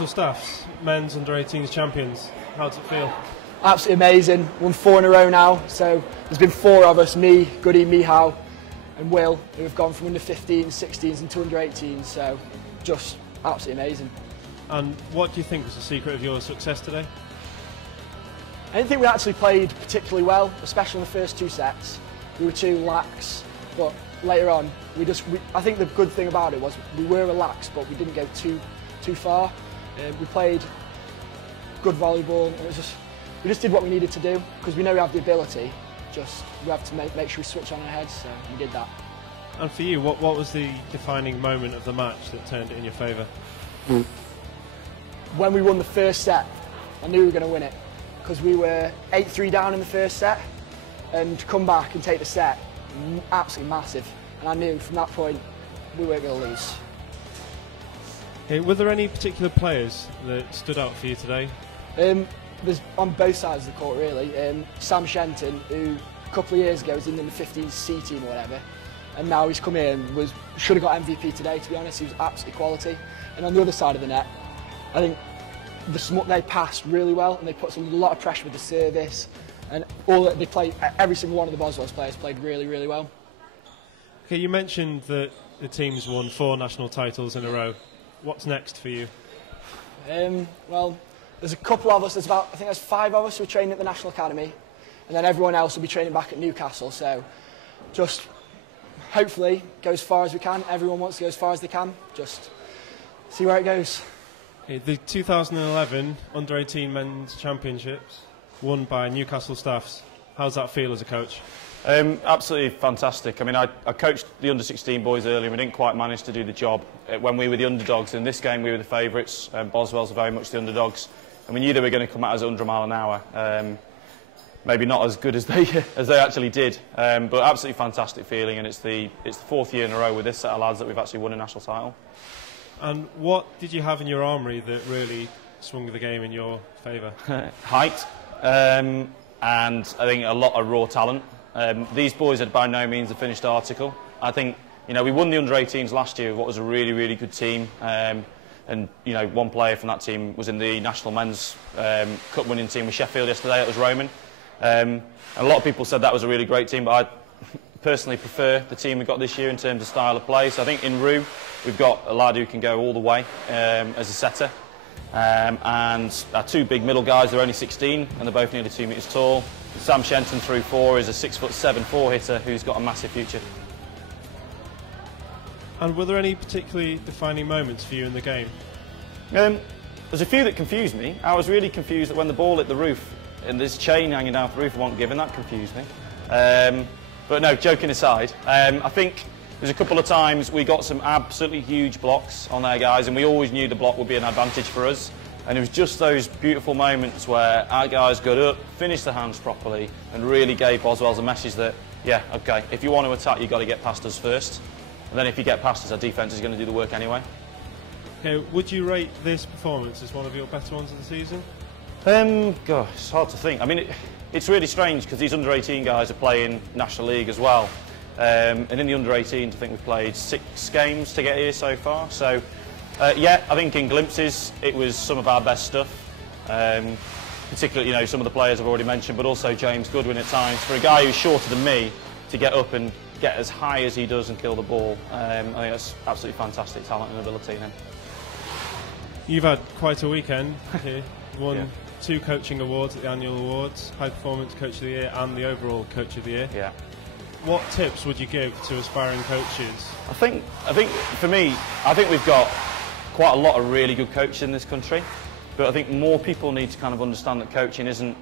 Newcastle Staffs, men's under-18s champions. How does it feel? Absolutely amazing. Won 4 in a row now. So there's been 4 of us, me, Goody, Mihal and Will, who have gone from under 15s, 16s and to under 18s. So just absolutely amazing. And what do you think was the secret of your success today? I didn't think we actually played particularly well, especially in the first 2 sets. We were too lax, but later on, I think the good thing about it was we were relaxed, but we didn't go too far. We played good volleyball, and we just did what we needed to do, because we know we have the ability, we have to make sure we switch on our heads, so we did that. And for you, what was the defining moment of the match that turned it in your favour? When we won the first set, I knew we were going to win it, because we were 8-3 down in the first set, and to come back and take the set, absolutely massive. And I knew from that point we weren't going to lose. Okay, were there any particular players that stood out for you today? There's on both sides of the court really. Sam Shenton, who a couple of years ago was in the 15 C team or whatever, and now he's come in and should have got MVP today, to be honest. He was absolutely quality. And on the other side of the net, I think they passed really well, and they put a lot of pressure with the service, and every single one of the Boswells players played really, really well. Okay, you mentioned that the team's won 4 national titles in a row. What's next for you? Well, there's a couple of us, I think there's 5 of us who are training at the National Academy, and then everyone else will be training back at Newcastle, so just hopefully go as far as we can. Everyone wants to go as far as they can, just see where it goes. Okay, the 2011 Under-18 Men's Championships, won by Newcastle Staffs. How does that feel as a coach? Absolutely fantastic. I mean, I coached the under-16 boys earlier and we didn't quite manage to do the job when we were the underdogs. In this game, we were the favourites. Boswells are very much the underdogs. And we knew they were going to come at us at 100 mile an hour. Maybe not as good as they actually did, but absolutely fantastic feeling. And it's the 4th year in a row with this set of lads that we've actually won a national title. And what did you have in your armoury that really swung the game in your favour? Height, and I think a lot of raw talent. These boys are by no means a finished article. I think, you know, we won the under-18s last year with what was a really, really good team. And, you know, one player from that team was in the National Men's Cup winning team with Sheffield yesterday. It was Roman. And a lot of people said that was a really great team, but I personally prefer the team we got this year in terms of style of play. So I think in Rue, we've got a lad who can go all the way as a setter. And our 2 big middle guys, they're only 16 and they're both nearly 2 metres tall. Sam Shenton through 4 is a 6'7" 4 hitter who's got a massive future. And were there any particularly defining moments for you in the game? There's a few that confused me. I was really confused that when the ball hit the roof and this chain hanging down the roof wasn't given, that confused me. But no, joking aside, I think there's a couple of times we got some absolutely huge blocks on their guys and we always knew the block would be an advantage for us. And it was just those beautiful moments where our guys got up, finished the hands properly and really gave Boswells a message that, yeah, OK, if you want to attack, you've got to get past us first. And then if you get past us, our defence is going to do the work anyway. Okay, would you rate this performance as one of your better ones of the season? Gosh, it's hard to think. I mean, it's really strange because these under-18 guys are playing National League as well. And in the under-18s, I think we've played 6 games to get here so far. So, yeah, I think in glimpses, it was some of our best stuff. Particularly, you know, some of the players I've already mentioned, but also James Goodwin at times. For a guy who's shorter than me, to get up and get as high as he does and kill the ball, I think that's absolutely fantastic talent and ability in him. You've had quite a weekend here. Won 2 coaching awards at the annual awards, High Performance Coach of the Year and the overall Coach of the Year. Yeah. What tips would you give to aspiring coaches? I think for me, I think we've got quite a lot of really good coaches in this country, but I think more people need to kind of understand that coaching isn't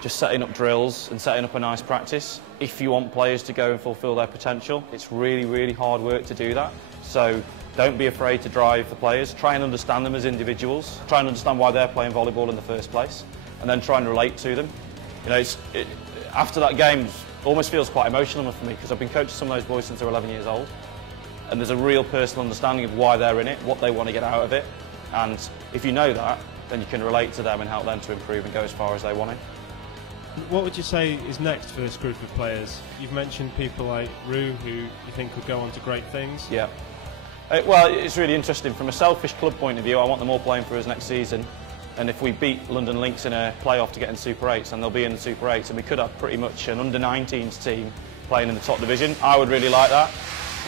just setting up drills and setting up a nice practice. If you want players to go and fulfil their potential, it's really, really hard work to do that. So don't be afraid to drive the players. Try and understand them as individuals. Try and understand why they're playing volleyball in the first place, and then try and relate to them. You know, after that game, it almost feels quite emotional for me because I've been coaching some of those boys since they're 11 years old, and there's a real personal understanding of why they're in it, what they want to get out of it, and if you know that, then you can relate to them and help them to improve and go as far as they want to. What would you say is next for this group of players? You've mentioned people like Rue, who you think could go on to great things. Yeah. Well, it's really interesting. From a selfish club point of view, I want them all playing for us next season. And if we beat London Lynx in a playoff to get in Super 8s, then they'll be in the Super 8s, and we could have pretty much an under-19s team playing in the top division. I would really like that.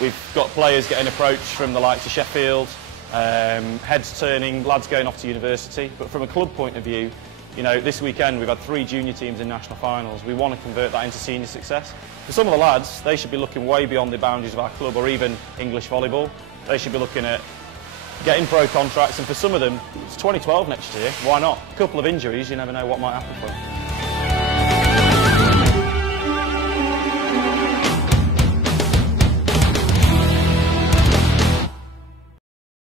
We've got players getting approached from the likes of Sheffield, heads turning, lads going off to university. But from a club point of view, you know, this weekend we've had 3 junior teams in national finals. We want to convert that into senior success. For some of the lads, they should be looking way beyond the boundaries of our club or even English volleyball. They should be looking at getting pro contracts, and for some of them, it's 2012 next year. Why not? A couple of injuries, you never know what might happen for them.